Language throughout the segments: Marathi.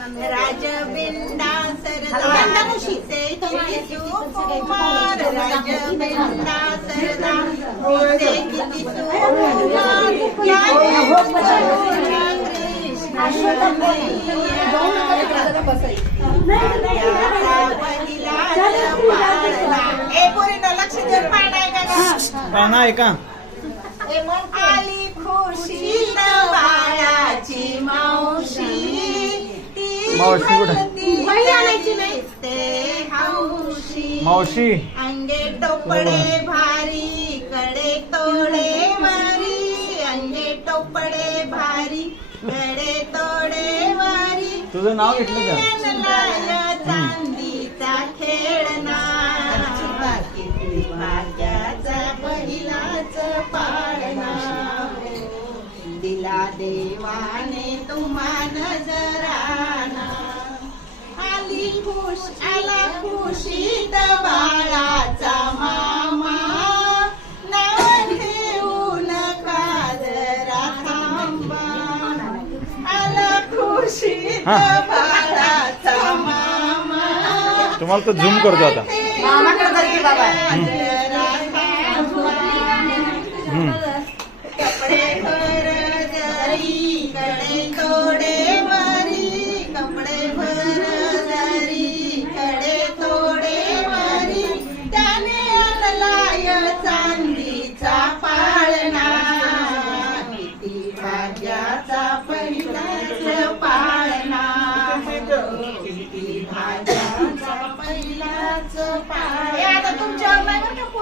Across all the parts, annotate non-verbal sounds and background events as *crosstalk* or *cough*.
राजबिंडा सरदा शिसे कुमार राजबिंडा सरदा आली खुशी बाळाची मावशी. मावशी कुठे? मावशी. अंगे टोपडे भारी कडे तोडे वारी. अंगे टोपडे भारी कडे तोडे वारी. तुझं नाव घेतलं का? चांदीचा खेळना पहिलाच पाड. खुशीत बाळाचा मामा. नाव ठेवून काजरा थांबा आला खुशीत बाळाचा मामा. तुम्हाला तर झूम करतो आता. मामाकडे बाबा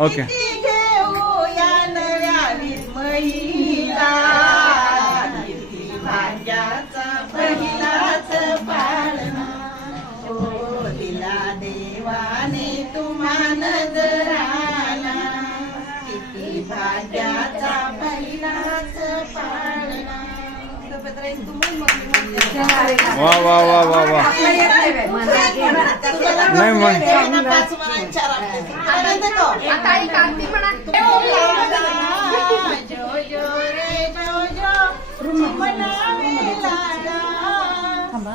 ओके वा वा वा वा वा नाही म्हण थांबा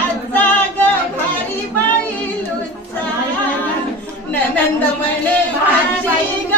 ಚಂದಮಣೆ ಭಾಷೆಗ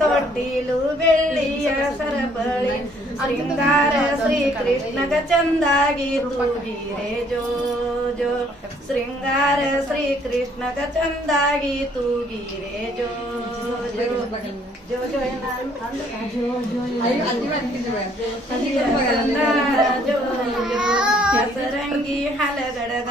ತೊಟ್ಟಿಲು ಬೆಳ್ಳಿಯ ಸರಪಳಿ ಶೃಂಗಾರ ಶ್ರೀಕೃಷ್ಣಗ ಚಂದಾಗಿ ತೂಗಿರೆ ಜೋ ಜೋ ಶೃಂಗಾರ ಶ್ರೀಕೃಷ್ಣಗ ಚಂದಾಗಿ ತೂಗಿರೆ ಜೋ ಜೋ ಜೋ ಜೋ ಜೋ ಹಸರಂಗಿ ಹಲಗಡಗ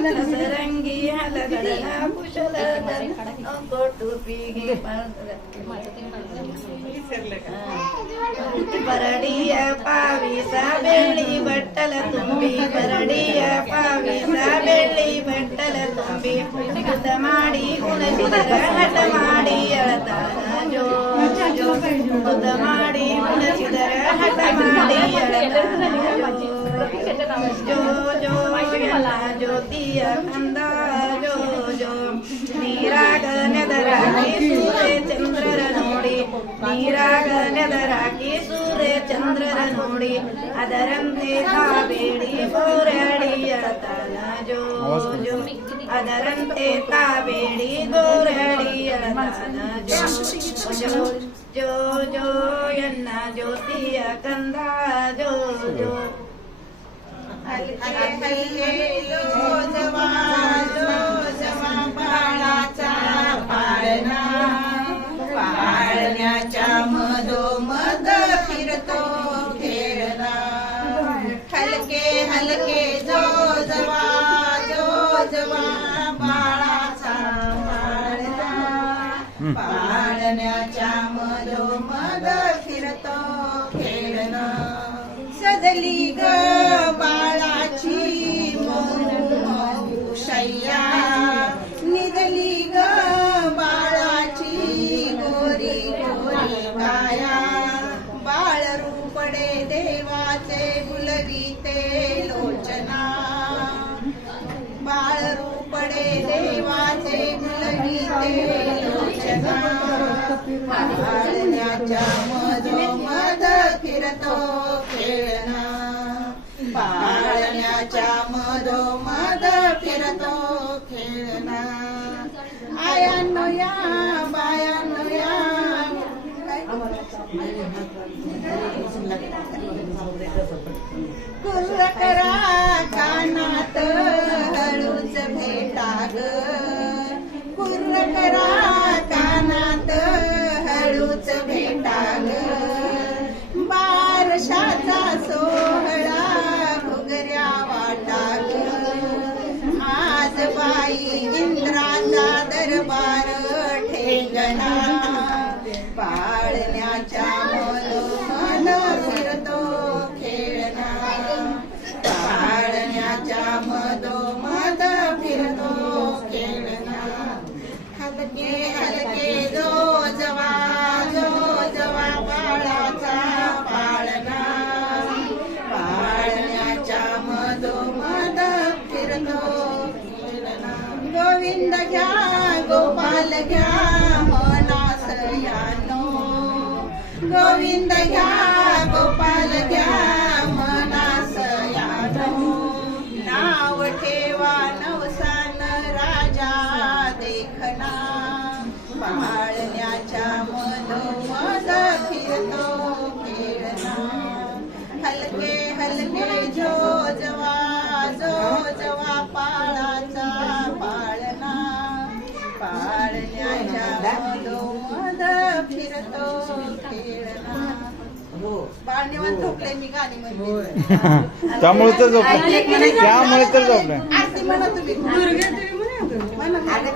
ಹಸರಂಗಿ ಹಲಗಡಗ ಕುಶಲದ ಟೋಪಿಗೆ ಪರಡಿಯ ಪಾವಿಸ ಬೆಳ್ಳಿ ಬಟ್ಟಲ ತುಂಬಿ ಪರಡಿಯ ಪಾವಿಸ ಬೆಳ್ಳಿ ಬಟ್ಟಲ ತುಂಬಿ ಹುತ ಮಾಡಿ ಉಣಸಿದರ ಹಠ ಮಾಡಿ ಅಳತಾನ ಜೋ ಜೋ ಹುತ ಮಾಡಿ ಉಣಸಿದರ ಹಠ ಮಾಡಿ ಅಳತಾನ कुडी अधरम तेका बेडी गोरडी अताना जो जो अधरम तेका बेडी गोरडी अताना जो जो जो जो यन्ना ज्योतिया कंदा जो जो जो पाळण्याच्या मधोमध फिरतो खेळण सजली ग बाळाची मऊ शय्या निजली ग बाळाची गोरी गोरी माया बाळ रूपडे देवाचे बुलविते लोचना. बाळ रूपडे देवाचे बुलविते लोचना. पाळण्याच्या मधोमध फिरतो खेळणा पाळण्याच्या मधोमध फिरतो खेळणा. आयानो या बायानो या. कुर्र करा कानात हळूच भेटा गोविंद घ्या गोपाल घ्या मनास यानो नाव ठेवा नवसान राजा देखना. पाळण्याच्या मधोमध फिरतो खेळना. हलके हलके जो जवा जो जवा पाळाचा. बाळ निवांत झोपले मी गाणी म्हणते *laughs* त्यामुळे तर झोपलं. त्यामुळे तर झोपलं. आरती म्हणा तुम्ही. म्हणा.